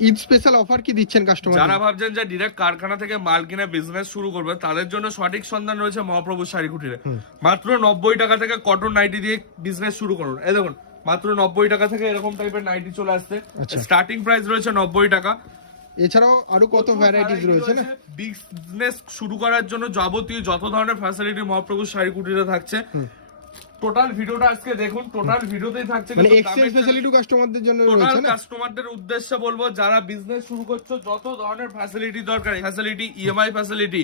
Eid special offer কি দিচ্ছেন customer? যারা ভাবছেন যে ডিরেক্ট কারখানা থেকে মাল কিনে বিজনেস শুরু করবে তাদের জন্য সঠিক সন্ধান রয়েছে মহাপ্রভু শাড়ি কুটিরে। মাত্র 90 টাকা থেকে কটন নাইটি দিয়ে বিজনেস শুরু করুন। এই দেখুন মাত্র 90 টাকা থেকে এরকম টাইপের নাইটি চলে আসছে। স্টার্টিং প্রাইস রয়েছে 90 টাকা। এছাড়াও আরো কত ভ্যারাইটিস রয়েছে না? বিজনেস শুরু করার জন্য যাবতীয় যত ধরনের ফ্যাসিলিটি মহাপ্রভু শাড়ি কুটিরে থাকছে। টোটাল ভিডিওটা আজকে দেখুন, টোটাল ভিডিওতেই থাকছে মানে এক্সচেঞ্জ ফ্যাসিলিটি কাস্টমারদের জন্য রয়েছে না? কাস্টমারদের উদ্দেশ্যে বলবো যারা বিজনেস শুরু করছো যত ধরনের ফ্যাসিলিটি দরকার, ফ্যাসিলিটি ইএমআই ফ্যাসিলিটি,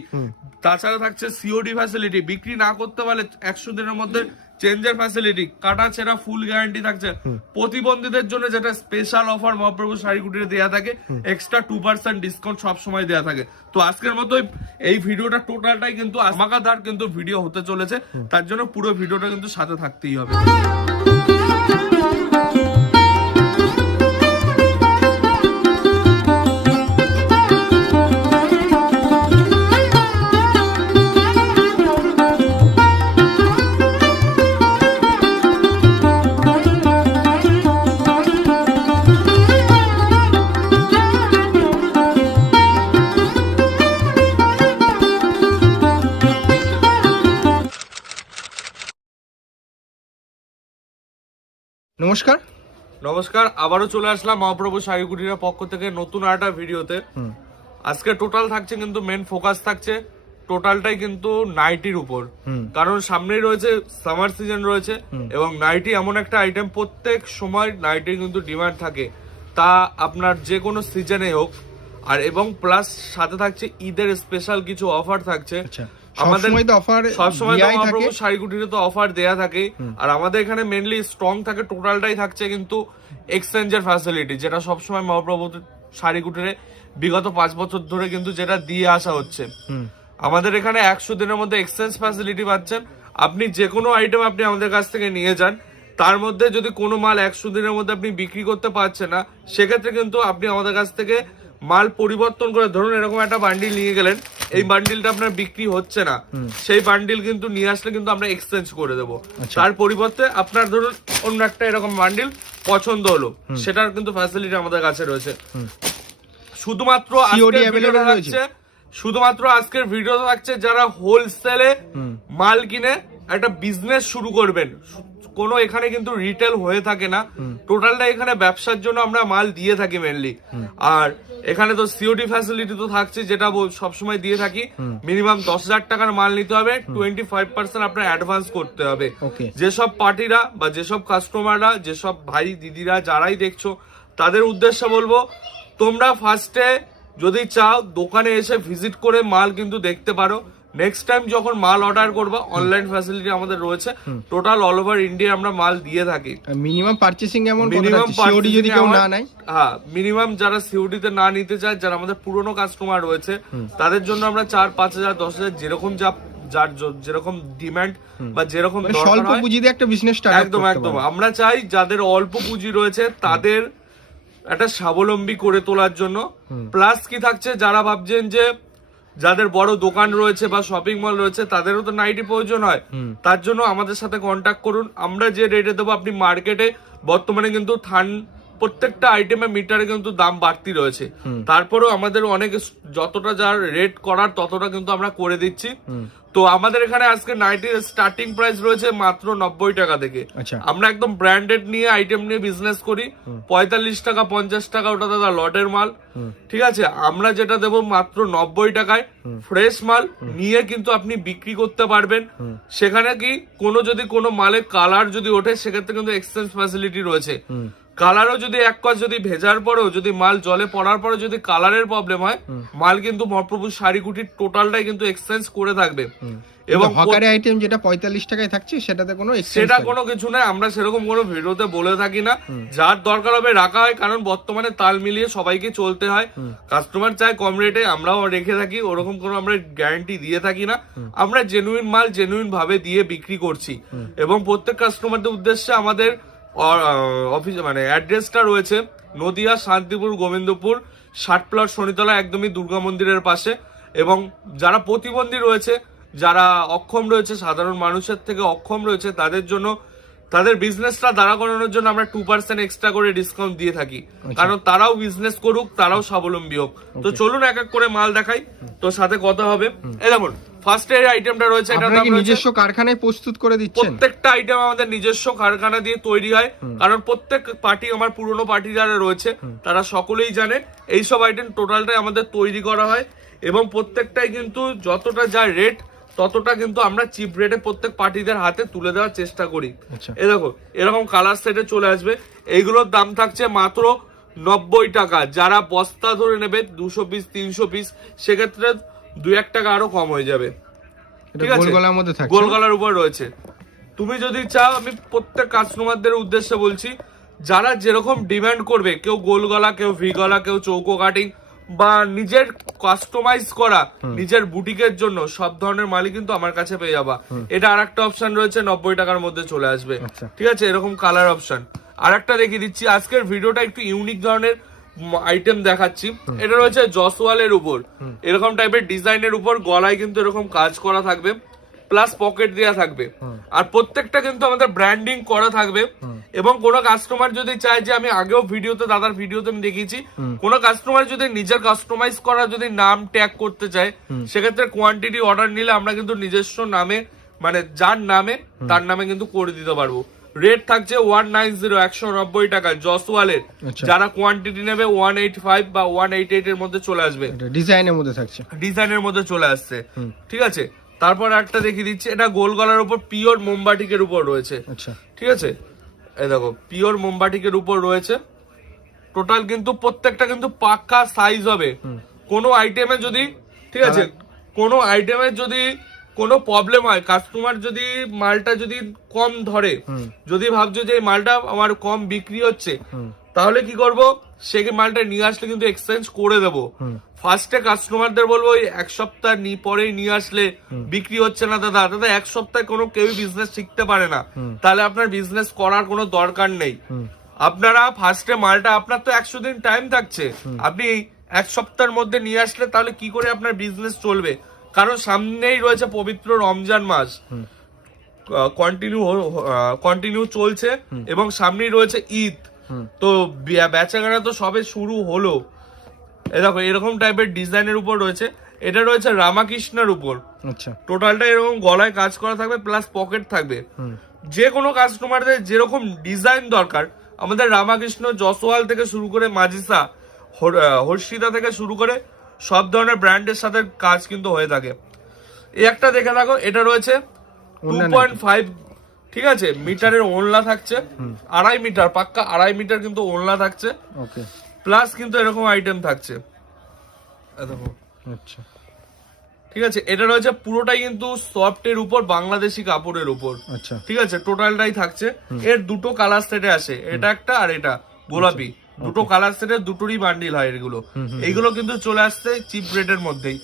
তাছাড়া থাকছে সিওডি ফ্যাসিলিটি, বিক্রি না করতে পারলে 100 দিনের মধ্যে চেঞ্জের ফ্যাসিলিটি, কাটা ছেঁড়া ফুল গ্যারান্টি থাকছে। প্রতিবন্ধীদের জন্য যেটা স্পেশাল অফার মহাপ্রভু শাড়ি কুটিরে দেয়া থাকে, এক্সট্রা 2% ডিসকাউন্ট সব সময় দেয়া থাকে। তো আজকের মতো এই ভিডিওটা টোটালটাই কিন্তু আমাকাদার কিন্তু ভিডিও হতে চলেছে, তার জন্য পুরো ভিডিওটা কিন্তু সাথে থাকতেই হবে। নমস্কার। নমস্কার, আবারও চলে আসলাম মহাপ্রভু শাড়ি কুটিরের পক্ষ থেকে নতুন আরেকটা ভিডিওতে। আজকে টোটাল থাকছে কিন্তু মেন ফোকাস থাকছে টোটালটাই কিন্তু নাইটির উপর, কারণ সামনেই রয়েছে সামার সিজন রয়েছে এবং নাইটি এমন একটা আইটেম প্রত্যেক সময় নাইটির কিন্তু ডিমান্ড থাকে, তা আপনার যে কোনো সিজনে হোক। আর এবং প্লাস সাথে থাকছে ঈদের স্পেশাল কিছু অফার থাকছে। আমাদের সবসময় মহাপ্রভু শাড়ি কুটিরে তো অফার দেয়া থাকে, আর আমাদের এখানে মেনলি স্ট্রং থাকে টোটালটাই থাকছে কিন্তু এক্সচেঞ্জের ফ্যাসিলিটি, যেটা সবসময় মহাপ্রভু শাড়ি কুটিরে বিগত 5 বছর ধরে কিন্তু যেটা দিয়ে আসা হচ্ছে। আমাদের এখানে 100 দিনের মধ্যে এক্সচেঞ্জ ফ্যাসিলিটি পাচ্ছেন। আপনি যে কোনো আইটেম আপনি আমাদের কাছ থেকে নিয়ে যান, তার মধ্যে যদি কোনো মাল 100 দিনের মধ্যে আপনি বিক্রি করতে পারছেন না, সেক্ষেত্রে কিন্তু আপনি আমাদের কাছ থেকে মাল পরিবর্তন করে, ধরুন এরকম একটা বান্ডিল নিয়ে গেলেন, এই বান্ডিলটা আপনার বিক্রি হচ্ছে না, সেই বান্ডিল কিন্তু নিয়ে আসলে কিন্তু আমরা এক্সচেঞ্জ করে দেবো। তার পরিবর্তে আপনার ধরুন অন্য একটা এরকম বান্ডিল পছন্দ হলো, সেটার কিন্তু ফ্যাসিলিটি আমাদের কাছে রয়েছে। শুধুমাত্র আজকের ভিডিও থাকছে যারা হোলসেলে মাল কিনে একটা বিজনেস শুরু করবেন। কোনো এখানে কিন্তু রিটেল হয়ে থাকে না, টোটালটা এখানে ব্যবসার জন্য আমরা মাল দিয়ে থাকি মেনলি। আর এখানে তো সিওডি ফ্যাসিলিটি তো থাকছে, যেটা সবসময় দিয়ে থাকি। মিনিমাম 10,000 টাকার মাল নিতে হবে, 25% আপনার অ্যাডভান্স করতে হবে। যেসব পার্টিরা বা যেসব কাস্টমাররা, যেসব ভাই দিদিরা যারাই দেখছো, তাদের উদ্দেশ্যে বলবো তোমরা ফার্স্টে যদি চাও দোকানে এসে ভিজিট করে মাল কিন্তু দেখতে পারো। নেক্সট টাইম যখন মাল অর্ডার করবা, অনলাইন ফ্যাসিলিটি আমাদের রয়েছে, টোটাল অল ওভার ইন্ডিয়া আমরা মাল দিয়ে থাকি। মিনিমাম পারচেজিং এমন সিওডি যদি কেউ না নেয়, হ্যাঁ মিনিমাম যারা সিওডি তে না নিতে চায়, যারা আমাদের পুরনো কাস্টমার রয়েছে, তাদের জন্য আমরা 4-5,000 10,000 যেরকম যার যেরকম ডিমান্ড বা যেরকম স্বল্প পুঁজি দিয়ে একটা বিজনেস স্টার্ট। একদম একদম, আমরা চাই যাদের অল্প পুঁজি রয়েছে তাদের একটা স্বাবলম্বী করে তোলার জন্য। প্লাস কি থাকছে, যারা ভাবছেন যে যাদের বড় দোকান রয়েছে বা শপিং মল রয়েছে, তাদেরও তো নাইটি প্রয়োজন হয়, তার জন্য আমাদের সাথে কন্ট্যাক্ট করুন। আমরা যে রেটে দেবো, আপনি মার্কেটে বর্তমানে কিন্তু প্রত্যেকটা আইটেমে মিটারে কিন্তু দাম বাড়তি রয়েছে, তারপরেও আমাদের অনেক যতটা যার রেট করার ততটা কিন্তু আমরা করে দিচ্ছি। তো আমাদের এখানে আজকে নাইটির স্টার্টিং প্রাইস রয়েছে মাত্র 90 টাকা থেকে। আমরা একদম ব্র্যান্ডেড নিয়ে আইটেম নিয়ে বিজনেস করি। 45 টাকা 50 টাকা ওটা দাদা লটের মাল, ঠিক আছে। আমরা যেটা দেবো মাত্র 90 টাকায় ফ্রেশ মাল নিয়ে কিন্তু আপনি বিক্রি করতে পারবেন। সেখানে কি যদি কোনো মালের কালার যদি ওঠে, সেক্ষেত্রে কিন্তু এক্সচেঞ্জ ফ্যাসিলিটি রয়েছে। কালারও যদি এক কাজ যদি ভেজার পরেও যদি মাল জলে পড়ার পরে যদি কালারের প্রবলেম হয়, মাল কিন্তু মহাপ্রভু শাড়ি কুটির টোটালটাই কিন্তু এক্সচেঞ্জ করে থাকবে। এবং হকারি আইটেম যেটা 45 টাকায় থাকছে, সেটাতে কোনো কিছু নাই, আমরা সেরকম কোনো ভিডিওতে বলে থাকি না। যার দরকার হবে রাখা হয়, কারণ বর্তমানে তাল মিলিয়ে সবাইকে চলতে হয়। কাস্টমার চায় কম রেটে, আমরাও রেখে থাকি, ওরকম কোনো আমরা গ্যারান্টি দিয়ে থাকি না। আমরা জেনুইন মাল জেনুইন ভাবে দিয়ে বিক্রি করছি। এবং প্রত্যেক কাস্টমারদের উদ্দেশ্যে আমাদের অফিস মানে অ্যাড্রেসটা রয়েছে নদিয়া, শান্তিপুর, গোবিন্দপুর, 60 প্লট, শনিতলা, একদমই দুর্গা মন্দিরের পাশে। এবং যারা প্রতিবন্ধী রয়েছে, যারা অক্ষম রয়েছে, সাধারণ মানুষের থেকে অক্ষম রয়েছে, তাদের জন্য তাদের বিজনেসটা দাঁড়া করানোর জন্য আমরা 2% এক্সট্রা করে ডিসকাউন্ট দিয়ে থাকি, কারণ তারাও বিজনেস করুক, তারাও স্বাবলম্বী হোক। তো চলুন এক এক করে মাল দেখাই, তো সাথে কথা হবে। এই দেখুন ফার্স্ট এর আইটেমটা রয়েছে, এটা আপনারা কি নিজস্ব কারখানায় প্রস্তুত করে দিচ্ছেন? প্রত্যেকটা আইটেম আমাদের নিজস্ব কারখানা দিয়ে তৈরি হয়, কারণ প্রত্যেক পার্টি, আমার পুরনো পার্টি যারা রয়েছে তারা সকলেই জানে এইসব আইটেম টোটালটাই আমাদের তৈরি করা হয়, এবং প্রত্যেকটাই কিন্তু যতটা যা রেট ততটা কিন্তু আমরা চিপ রেটে প্রত্যেক পার্টিদের হাতে তুলে দেওয়ার চেষ্টা করি। এই দেখো এরকম কালার সেটে চলে আসবে, এইগুলোর দাম থাকছে মাত্র 90 টাকা। যারা বস্তা ধরে নেবে 200 পিস 300 পিস, সেক্ষেত্রে 2-1 টাকা আরো কম হয়ে যাবে। ঠিক আছে, গোলগলার মধ্যে থাকছে, গোলগলার উপর রয়েছে। তুমি যদি চাও, আমি প্রত্যেক কাস্টমারদের উদ্দেশ্যে বলছি, যারা যেরকম ডিমান্ড করবে, কেউ গোল গলা, কেউ ভি গলা, কেউ চৌকো কাটিং, বা নিজের কাস্টমাইজ করা নিজের বুটিকের জন্য সব ধরনের মালই কিন্তু আমার কাছে পেয়ে যাবা। এটা আর একটা অপশন রয়েছে, 90 টাকার মধ্যে চলে আসবে। ঠিক আছে, এরকম কালার অপশন। আর একটা দেখিয়ে দিচ্ছি, আজকের ভিডিওটা একটু ইউনিক ধরনের আইটেম দেখাচ্ছি। এটা রয়েছে জসওয়ালের উপর, এরকম টাইপের ডিজাইনের উপর, গলায় কিন্তু এরকম কাজ করা থাকবে, প্লাস পকেট দেওয়া থাকবে, আর প্রত্যেকটা কিন্তু আমাদের ব্র্যান্ডিং করা থাকবে। এবং কোনো কাস্টমার যদি চায়, যে আমি আগেও ভিডিওতে, দাদার ভিডিওতে আমি দেখিয়েছি, কোনো কাস্টমার যদি নিজের কাস্টমাইজ করা যদি নাম ট্যাগ করতে চায়, সেক্ষেত্রে কোয়ান্টিটি অর্ডার নিলে আমরা কিন্তু নিজস্ব নামে, মানে যার নামে তার নামে কিন্তু করে দিতে পারবো। রেট থাকছে 190 টাকা জসওয়ালের। যারা কোয়ান্টিটি নেবে 185 বা 188 এর মধ্যে চলে আসবে, ডিজাইনের মধ্যে থাকছে, ডিজাইনের মধ্যে চলে আসছে। ঠিক আছে, তারপর একটা দেখিয়ে দিচ্ছি, এটা গোল গলার উপর পিওর মোমবাটিকের উপর রয়েছে। ঠিক আছে, এই দেখো পিওর মোমবাটিকের উপর রয়েছে, টোটাল কিন্তু প্রত্যেকটা কিন্তু পাক্কা সাইজ হবে। কোনো আইটেমে যদি, ঠিক আছে, কোনো আইটেমে যদি কোনো প্রবলেম হয়, কাস্টমার যদি মালটা যদি কম ধরে, যদি ভাবছো যে এই মালটা আমার কম বিক্রি হচ্ছে, তাহলে কি করব, সে মালটা নিয়ে আসলে কিন্তু এক্সচেঞ্জ করে দেবো। ফার্স্টে কাস্টমারদের বলবো এক সপ্তাহ পরেই নিয়ে আসলে বিক্রি হচ্ছে না দাদা, দাদা এক সপ্তাহে কোনো কেউ বিজনেস শিখতে পারে না, তাহলে আপনার বিজনেস করার কোনো দরকার নেই। আপনারা ফার্স্টে মালটা, আপনার তো 100 দিন টাইম থাকছে, আপনি এক সপ্তাহের মধ্যে নিয়ে আসলে তাহলে কি করে আপনার বিজনেস চলবে? কারণ সামনেই রয়েছে পবিত্র রমজান মাস, কন্টিনিউ চলছে, এবং সামনেই রয়েছে ঈদ, তো বেচাকেনা তো সবে শুরু হলো। দেখো এরকম টাইপের ডিজাইনের উপর রয়েছে, এটা রয়েছে রামাকৃষ্ণের উপর। টোটালটা এরকম গলায় কাজ করা থাকবে, প্লাস পকেট থাকবে। যে কোনো কাস্টমারদের যেরকম ডিজাইন দরকার, আমাদের রামাকৃষ্ণ, জসওয়াল থেকে শুরু করে মাজিসা, হর্ষিতা থেকে শুরু করে সব ধরনের ব্র্যান্ডের সাথে কাজ কিন্তু হয়ে থাকে। এই একটা দেখে থাকো, এটা রয়েছে 2.5, ঠিক আছে, মিটারের ওড়না থাকছে, 2.5 মিটার, পাক্কা 2.5 মিটার কিন্তু ওড়না থাকছে, প্লাস কিন্তু এরকম আইটেম থাকছে। ঠিক আছে, এটা রয়েছে পুরোটাই কিন্তু সফটের উপর, বাংলাদেশি কাপড়ের উপর। ঠিক আছে, টোটালটাই থাকছে। এর দুটো কালার সেটে আসে, এটা একটা আর এটা গোলাপি, দুটো কালার সেটের দুটোরই বান্ডিল হয় এগুলো। এইগুলো কিন্তু চলে আসছে চিপ রেটের মধ্যেই।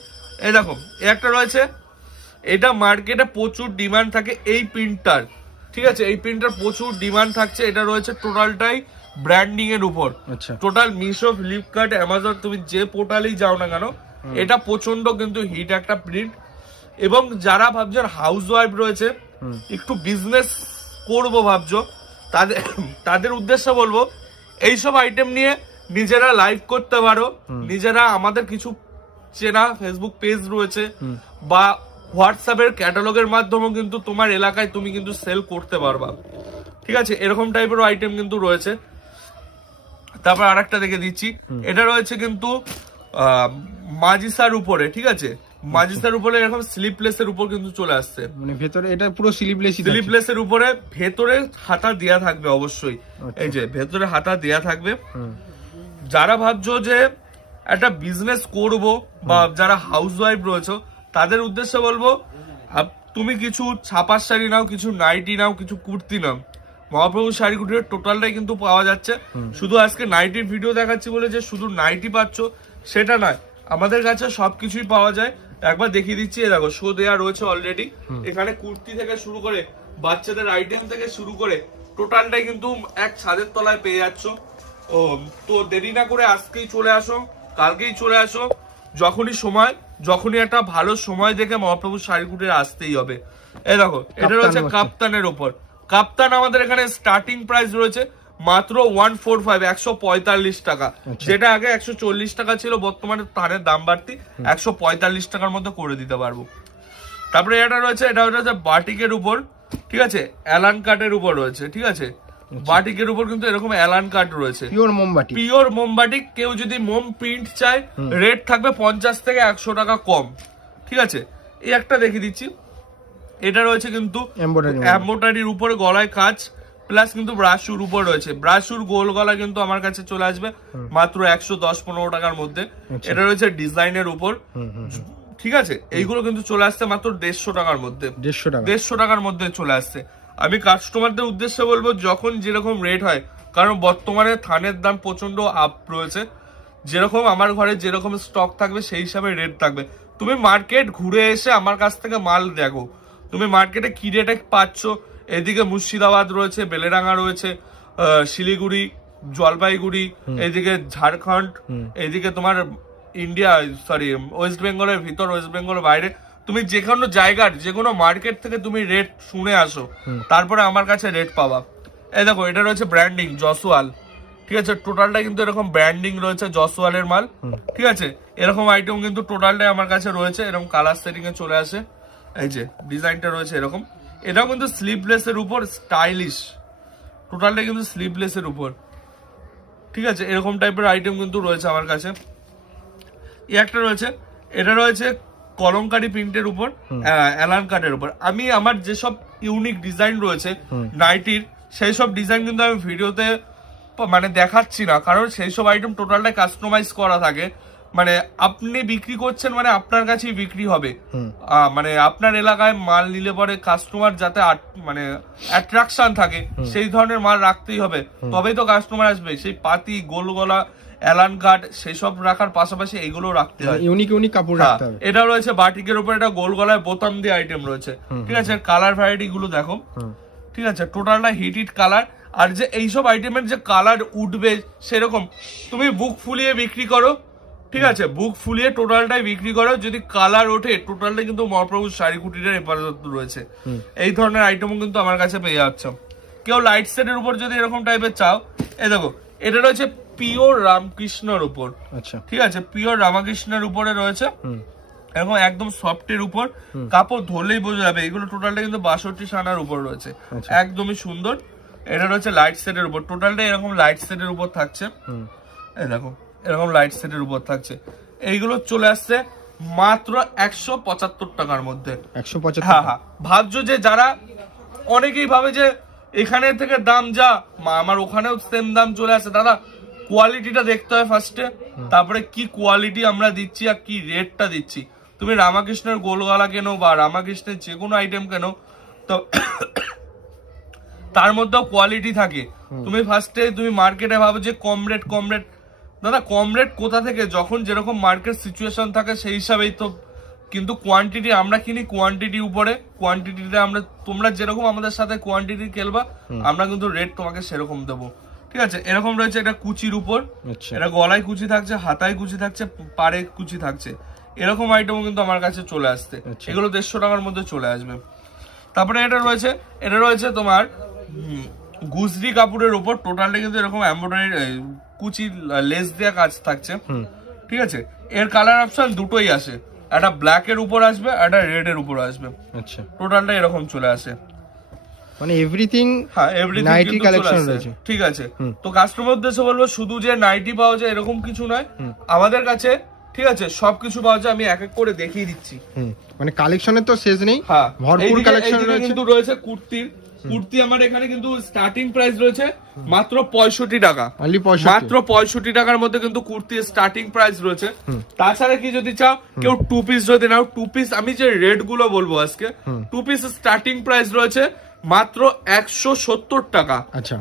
এই দেখো একটা রয়েছে, এটা মার্কেটে প্রচুর ডিমান্ড থাকে এই প্রিন্টটার। ঠিক আছে, এই প্রিন্টার প্রচুর ডিমান্ড থাকছে, এটা রয়েছে টোটালটাই ব্র্যান্ডিং এর উপর। টোটাল মিশো, ফ্লিপকার্ট, অ্যামাজন, তুমি যে পোর্টালেই যাও না কেন, এটা প্রচন্ড কিন্তু হিট একটা প্রিন্ট। এবং যারা ভাবছেন হাউস ওয়াইফ রয়েছে, একটু বিজনেস করবো ভাবছো, তাদের উদ্দেশ্যে বলবো, এইসব আইটেম নিয়ে নিজেরা লাইভ করতে পারো। নিজেরা আমাদের কিছু চেনা ফেসবুক পেজ রয়েছে, বা হোয়াটসঅ্যাপের ক্যাটালগের মাধ্যমেও কিন্তু তোমার এলাকায় তুমি কিন্তু সেল করতে পারবা। ঠিক আছে, এরকম টাইপের আইটেম কিন্তু রয়েছে। তারপর আরেকটা দেখে দিচ্ছি, এটা রয়েছে কিন্তু মাজিসার উপরে। ঠিক আছে, মাজিসার উপরে এরকম স্লিপলেসের উপর কিন্তু চলে আসছে, মানে ভেতরে এটা পুরো স্লিপলেসের উপরে ভেতরে হাতা দেয়া থাকবে অবশ্যই। এই যে ভেতরে হাতা দেয়া থাকবে। যারা ভাবছো যে একটা বিজনেস করব, বা যারা হাউস ওয়াইফ রয়েছে, তাদের উদ্দেশ্যে বলবো, তুমি কিছু ছাপার শাড়ি নাও, কিছু নাইটি নাও, কিছু কুর্তি নাও, মহাপ্রভু শাড়ি কুটির টোটালটাই কিন্তু পাওয়া যাচ্ছে। শুধু আজকে নাইটির ভিডিও দেখাচ্ছি বলে যে শুধু নাইটি পাচ্ছ সেটা নয়, আমাদের কাছে সবকিছুই পাওয়া যায়। একবার দেখিয়ে দিচ্ছি, দেখো শো দেওয়া রয়েছে অলরেডি। এখানে কুর্তি থেকে শুরু করে বাচ্চাদের আইটেম থেকে শুরু করে টোটালটাই কিন্তু এক ছাদের তলায় পেয়ে যাচ্ছ। ও তো দেরি না করে আজকেই চলে আসো, কালকেই চলে আসো, যখনই একটা ভালো সময় দেখে মহাপ্রভু শাড়ি কুটির আসতেই হবে। এই দেখো এটা রয়েছে কাপ্তানের উপর, কাপ্তান আমাদের এখানে স্টার্টিং প্রাইস রয়েছে মাত্র 145 145 টাকা, যেটা আগে 140 টাকা ছিল, বর্তমানে তারের দাম বাড়তি 145 টাকার মধ্যে করে দিতে পারবো। তারপরে এটা রয়েছে, এটা হচ্ছে বাটিকের উপর, ঠিক আছে, অ্যালান কাটের উপর রয়েছে, ঠিক আছে, বাটিকের উপর কিন্তু এরকম অ্যালান কাট রয়েছে, পিওর মোমবাটি, পিওর মোমবাটিক। কেউ যদি মোম প্রিন্ট চায় রেট থাকবে 50 থেকে 100 টাকা কম, ঠিক আছে। এই একটা দেখিয়ে দিচ্ছি, এটা রয়েছে কিন্তু এমব্রয়ডারির উপরে গলায় কাজ প্লাস কিন্তু ব্রাশুর উপর রয়েছে, ব্রাশুর গোল গলা কিন্তু আমার কাছে চলে আসবে মাত্র 110-15 টাকার মধ্যে। এটা রয়েছে ডিজাইনের উপর, ঠিক আছে, এইগুলো কিন্তু চলে আসছে মাত্র 150 টাকার মধ্যে, 150 টাকার মধ্যে চলে আসছে। আমি কাস্টমারদের উদ্দেশ্যে বলবো, যখন যেরকম রেট হয়, কারণ বর্তমানে থানের দাম প্রচন্ড আপ রয়েছে, যেরকম আমার ঘরে যেরকম স্টক থাকবে সেই হিসাবে রেট থাকবে। তুমি মার্কেট ঘুরে এসে আমার কাছ থেকে মাল দেখো, তুমি মার্কেটে কি রেটে পাচ্ছ। এদিকে মুর্শিদাবাদ রয়েছে, বেলেডাঙ্গা রয়েছে, শিলিগুড়ি, জলপাইগুড়ি, এদিকে ঝাড়খণ্ড, এদিকে তোমার ইন্ডিয়া, সরি ওয়েস্ট বেঙ্গলের ভিতর, ওয়েস্ট বেঙ্গলের বাইরে, তুমি যে কোনো জায়গার যে কোনো মার্কেট থেকে তুমি রেট শুনে আসো, তারপরে আমার কাছে রেট পাবা। এই দেখো, এটা রয়েছে ব্র্যান্ডিং জসওয়াল, ঠিক আছে, টোটালটা কিন্তু এরকম ব্র্যান্ডিং রয়েছে জসওয়ালের মাল, ঠিক আছে। এরকম আইটেম কিন্তু টোটালটাই আমার কাছে রয়েছে, এরকম কালার সেটিং এ চলে আসে। এই যে ডিজাইনটা রয়েছে এরকম, এটাও কিন্তু স্লিভলেস এর উপর স্টাইলিশ, টোটালটা কিন্তু স্লিভলেস এর উপর, ঠিক আছে। এরকম টাইপের আইটেম কিন্তু রয়েছে আমার কাছে। এই একটা রয়েছে, এটা রয়েছে কলমকারি প্রিন্টের উপর অ্যালান কাটের উপর। আমি আমার যেসব ইউনিক ডিজাইন রয়েছে নাইটির, সেই সব ডিজাইন কিন্তু আমি ভিডিওতে মানে দেখাচ্ছি না, কারণ সেই সব আইটেম টোটালটা কাস্টমাইজ করা থাকে। মানে আপনি বিক্রি করছেন মানে আপনার কাছেই বিক্রি হবে, মানে আপনার এলাকায় মাল নিলে পরে কাস্টমার যাতে মানে অ্যাট্রাকশন থাকে, সেই ধরনের মাল রাখতেই হবে, তবেই তো কাস্টমার আসবে। সেই পাতি, গোলগলা, অ্যালান কাট সেই সব রাখার পাশাপাশি এইগুলো রাখতে হয়, ইউনিক ইউনিক কাপড় রাখতে হবে। এটা রয়েছে বাটিকের উপর, এটা গোল গলায় বোতাম দিয়ে আইটেম রয়েছে, ঠিক আছে। কালার ভ্যারাইটি গুলো দেখো, ঠিক আছে, টোটালটা হিট কালার। আর যে এইসব আইটেমের যে কালার উঠবে সেরকম তুমি বুক ফুলিয়ে বিক্রি করো, ঠিক আছে, বুক ফুলিয়ে টোটালটাই বিক্রি করো, যদি কালার ওঠে টোটালটা কিন্তু মহাপ্রভু শাড়ি কুটিরের হেফাজত রয়েছে। এই ধরনের আইটেমও কিন্তু আমার কাছে পেয়ে যাচ্ছ। কেউ লাইট সেটের উপর যদি এরকম টাইপের চাও, এই দেখো, এটা রয়েছে পিওর রামকৃষ্ণর উপর, আচ্ছা, ঠিক আছে, পিওর রামকৃষ্ণের উপরে রয়েছে এরকম একদম সফটের উপর, কাপড় ধরলেই বোঝা যাবে। এগুলো টোটালটা কিন্তু 62 সানার উপর রয়েছে, একদমই সুন্দর। এটা রয়েছে লাইট সেটের উপর, টোটালটা এরকম লাইট সেটের উপর থাকছে। এই দেখো, এরকম লাইট সেটের উপর থাকছে। এইগুলো চলে আসছে মাত্র 175 টাকার মধ্যে। 175? হ্যাঁ হ্যাঁ, ভাবছো যে যারা, অনেকেই ভাবে যে এখানে থেকে দাম যা, আমার ওখানেও সেম দাম চলে আসে। দাদা, কোয়ালিটিটা দেখতে হয় ফার্স্টে, তারপরে কি কোয়ালিটি আমরা দিচ্ছি আর কি রেটটা দিচ্ছি। তুমি রামকৃষ্ণের গোলগলা কেনো বা রামকৃষ্ণের যে কোনো আইটেম কেনো, তো তার মধ্যেও কোয়ালিটি থাকে। তুমি ফার্স্টে তুমি মার্কেটে ভাবো যে কম রেট, দাদা কম রেট কোথা থেকে, যখন যেরকম মার্কেট সিচুয়েশন থাকে সেই হিসাবেই তো। কিন্তু কোয়ান্টিটি আমরা কিনি কোয়ান্টিটি উপরে, কোয়ান্টিটিতে আমরা, তোমরা যেরকম আমাদের সাথে কোয়ান্টিটি খেলবা, আমরা কিন্তু রেট তোমাকে সেরকম দেবো, ঠিক আছে। এরকম রয়েছে, এটা কুচির উপর, এটা গলায় কুচি থাকছে, হাতায় কুচি থাকছে, পাড়ে কুচি থাকছে। এরকম আইটেমও কিন্তু আমার কাছে চলে আসছে, এগুলো 150 টাকার মধ্যে চলে আসবে। তারপরে এটা রয়েছে তোমার গুজরি কাপড়ের উপর, টোটালটা কিন্তু এরকম এমব্রয়ডারি কুচি লেস দেওয়া কাজ থাকছে, ঠিক আছে। এর কালার অপশন দুটোই আসে, একটা ব্ল্যাক এর উপর আসবে, একটা রেড এর উপর আসবে, আচ্ছা, টোটালটা এরকম চলে আসে। মানে এভরিথিং, হ্যাঁ এভরিথিং নাইটি কালেকশন রয়েছে, ঠিক আছে। তো কাস্টমার উদ্দেশ্যে বলবো, শুধু যে নাইটি পাওয়া যায় এরকম কিছু নয় আমাদের কাছে, ঠিক আছে, সবকিছু পাওয়া যায়। আমি এক এক করে দেখিয়ে দিচ্ছি, মানে কালেকশনের তো শেষ নেই, হ্যাঁ ভরপুর কালেকশন রয়েছে। কিন্তু রয়েছে কুর্তি আমার এখানে কিন্তু স্টার্টিং প্রাইস রয়েছে মাত্র 65 টাকা, মাত্র 65 টাকার মধ্যে কিন্তু কুর্তির স্টার্টিং প্রাইস রয়েছে। তাছাড়া কি যদি চাও কেউ 2 পিস যদি নাও, 2 পিস আমি যে রেট গুলো বলবো আজকে, 2 পিস স্টার্টিং প্রাইস রয়েছে মাত্র 170 টাকা,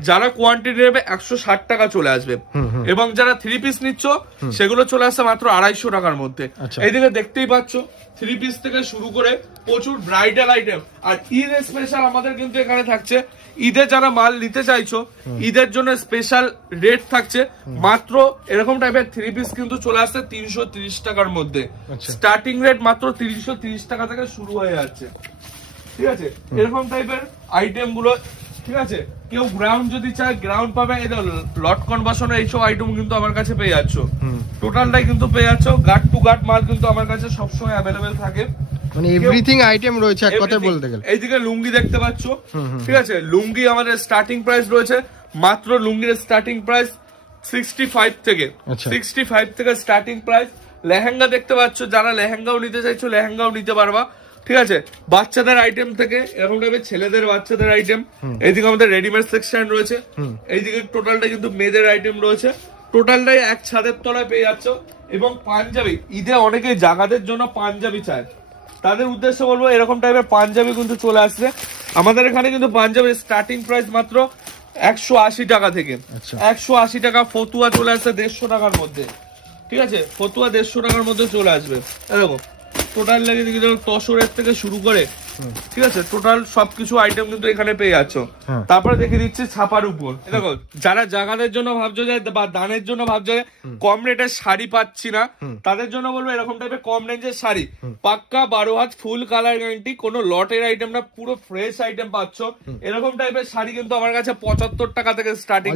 যারা কোয়ান্টিটি নেবে 160 টাকা চলে আসবে, এবং যারা 3 পিস নিচ্ছ সেগুলো চলে আসছে মাত্র 250 টাকার মধ্যে। এইদিকে দেখতেই পাচ্ছ 3 পিস থেকে শুরু করে প্রচুর ব্রাইডাল আইটেম। আর ঈদ স্পেশাল আমাদের কিন্তু এখানে থাকছে, ঈদে যারা মাল নিতে চাইছো ঈদের জন্য স্পেশাল রেট থাকছে মাত্র এরকম টাইপের 3 পিস কিন্তু চলে আসছে 330 টাকার মধ্যে। স্টার্টিং রেট মাত্র 330 টাকা থেকে শুরু হয়ে যাচ্ছে, ঠিক আছে। এরকম টাইপের আইটেম গুলো ঠিক আছে, কেউ গ্রাউন্ড যদি চায় গ্রাউন্ড পাবে, এই লট কনভার্সন এইসব আইটেম কিন্তু আমার কাছে পেয়ে যাচ্ছ। টোটালটাই কিন্তু পেয়ে যাচ্ছ, গার্ড টু গার্ড মাল কিন্তু আমার কাছে সবসময় অ্যাভেলেবেল থাকে, মানে এভরিথিং আইটেম রয়েছে এক কথায় বলতে গেলে। এইদিকে লুঙ্গি দেখতে পাচ্ছ, ঠিক আছে, লুঙ্গি আমাদের স্টার্টিং প্রাইস রয়েছে মাত্র, লুঙ্গির স্টার্টিং প্রাইস 65 থেকে, 65 থেকে স্টার্টিং প্রাইস। লেহেঙ্গা দেখতে পাচ্ছ, যারা লেহেঙ্গাও নিতে চাইছো লেহেঙ্গাও নিতে পারবা, ঠিক আছে। বাচ্চাদের আইটেম থেকে এরকম টাইপের ছেলেদের বাচ্চাদের আইটেম, এইদিকে আমাদের রেডিমেড সেকশন রয়েছে, এইদিকে টোটালটা কিন্তু মেয়েদের আইটেম রয়েছে। টোটালটাই এক ছাদের তলায় পেয়ে যাচ্ছ। এবং পাঞ্জাবি, ঈদে অনেকেই জাগাদের জন্য পাঞ্জাবি চায়, তাদের উদ্দেশ্যে বলবো এরকম টাইপের পাঞ্জাবি কিন্তু চলে আসছে আমাদের এখানে। কিন্তু পাঞ্জাবির স্টার্টিং প্রাইস মাত্র 180 টাকা থেকে, 180 টাকা। ফতুয়া চলে আসছে 150 টাকার মধ্যে, ঠিক আছে, ফতুয়া 150 টাকার মধ্যে চলে আসবে। দেখো টোটাল লাগে কিন্তু তসরের থেকে শুরু করে, ঠিক আছে, টোটাল সবকিছু আইটেম কিন্তু এখানে পেয়ে যাচ্ছ। তারপরে দেখে দিচ্ছি ছাপার উপর। দেখো যারা জাগাদের জন্য ভাবছো যে বা দানের জন্য ভাবছো যে কম রেটের শাড়ি পাচ্ছি না, তাদের জন্য বলবো এরকম টাইপের কম রেঞ্জের শাড়ি, পাক্কা 12 হাত ফুল কালার গ্যারান্টি, কোনো লটের আইটেম না, পুরো ফ্রেশ আইটেম পাচ্ছ। এরকম টাইপের শাড়ি কিন্তু আমার কাছে 75 টাকা থেকে স্টার্টিং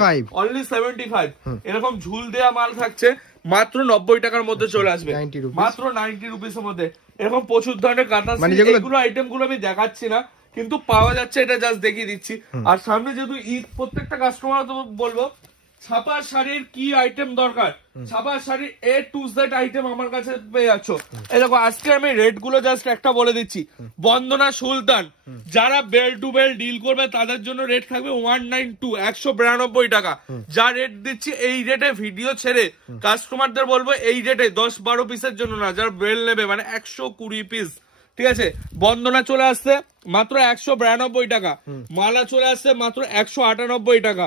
প্রাইস, অনলি 75। এরকম ঝুল দেয়া মাল থাকছে মাত্র 90 টাকার মধ্যে চলে আসবে, মাত্র 90 রুপিসের মধ্যে। এরকম প্রচুর ধরনের কাঁথা, এগুলো আইটেম গুলো আমি দেখাচ্ছি না কিন্তু পাওয়া যাচ্ছে, এটা জাস্ট দেখিয়ে দিচ্ছি। আর সামনে যেহেতু ঈদ, প্রত্যেকটা কাস্টমার তো বলবো ছাপার শাড়ির কি আইটেম দরকার, ছাপার শাড়ির A to Z আইটেম আমার কাছে পেয়ে যাচ্ছ। এই দেখো আজকে আমি রেট গুলো জাস্ট একটা বলে দিচ্ছি। বন্দনা সুলতান, যারা বেল টু বেল ডিল করবে তাদের জন্য রেট থাকবে 192, 192 টাকা। যা রেট দিচ্ছি এই রেটে ভিডিও ছেড়ে কাস্টমারদের বলবো এই রেটে 10-12 পিসের জন্য না, যারা বেল নেবে মানে 120 পিস, ঠিক আছে। বন্দনা চলে আসছে মাত্র 192 টাকা, মালা চলে আসছে মাত্র 198 টাকা,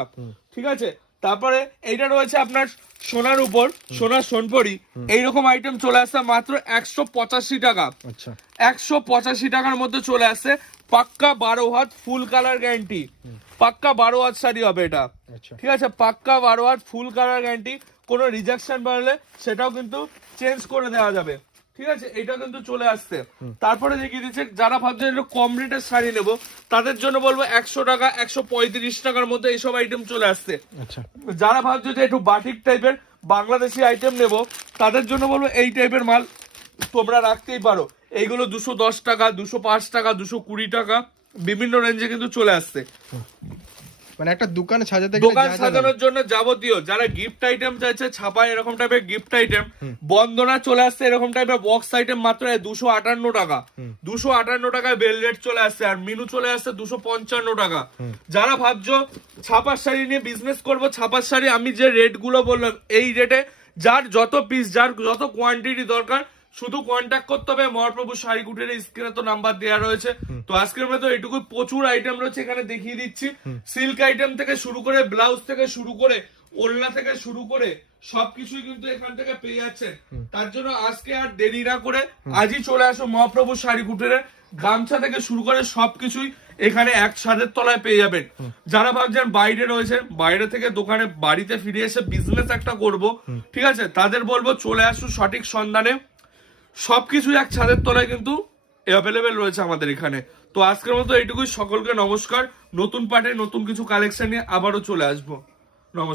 ঠিক আছে। তারপরে এইটা রয়েছে আপনার সোনার উপর, সোনার সোনপরি, এইরকম আইটেম চলে আসছে মাত্র 185 টাকা, 185 টাকার মধ্যে চলে আসছে। পাক্কা 12 হাত ফুল কালার গ্যারান্টি, পাক্কা 12 হাত শাড়ি হবে এটা, ঠিক আছে, পাক্কা 12 হাত ফুল কালার গ্যারান্টি। কোনো রিজেকশন বাড়লে সেটাও কিন্তু চেঞ্জ করে দেওয়া যাবে, ঠিক আছে, এটা কিন্তু চলে আসছে। তারপরে দেখিয়ে দিচ্ছে যারা ভাবছে একটু কম রেটের শাড়ি নেবো তাদের জন্য বলবো 100 টাকা, 135 টাকার মধ্যে এইসব আইটেম চলে আসছে। যারা ভাবছে যে একটু বাটিক টাইপের বাংলাদেশি আইটেম নেবো তাদের জন্য বলবো এই টাইপের মাল তোমরা রাখতেই পারো। এইগুলো 210 টাকা, 205 টাকা, 220 টাকা, বিভিন্ন রেঞ্জে কিন্তু চলে আসছে। মানে একটা দোকান সাজাতে গেলে দোকান সাজানোর জন্য যাবতীয় যারা গিফট আইটেম চাইছে, ছাপা এরকম টাইপের গিফট আইটেম, বন্দনা চলে আসছে এরকম টাইপের বক্স আইটেম মাত্র 258 টাকা, 258 টাকায় বেল রেট চলে আসছে। আর মিনু চলে আসছে 255 টাকা। যারা ভাবছো ছাপার শাড়ি নিয়ে বিজনেস করবো, ছাপার শাড়ি আমি যে রেট গুলো বললাম এই রেটে, যার যত পিস, যার যত কোয়ান্টিটি দরকার শুধু কন্ট্যাক্ট করতে হবে। মহাপ্রভু শাড়ি কুটিরের স্ক্রিনে তো নাম্বার দেওয়া রয়েছে। তো আজকের মতো এটুকু, প্রচুর আইটেম রয়েছে এখানে দেখিয়ে দিচ্ছি। সিল্ক আইটেম থেকে শুরু করে, ব্লাউজ থেকে শুরু করে, ওড়না থেকে শুরু করে সবকিছুই কিন্তু এখান থেকে পেয়ে যাচ্ছেন। তার জন্য আজকে আর দেরি না করে আজই চলে আসো মহাপ্রভু শাড়ি কুটিরে। গামছা থেকে শুরু করে সবকিছুই এখানে এক ছাদের তলায় পেয়ে যাবেন। যারা ভাবছেন বাইরে রয়েছে, বাইরে থেকে দোকানে বাড়িতে ফিরে এসে বিজনেস একটা করব, ঠিক আছে, তাদের বলবো চলে আসুন সঠিক সন্ধানে। সবকিছু এক ছাদের তলায় কিন্তু অ্যাভেলেবেল রয়েছে আমাদের এখানে। তো আজকের মতো এইটুকুই, সকলকে নমস্কার। নতুন পার্টে নতুন কিছু কালেকশন নিয়ে আবারও চলে আসবো।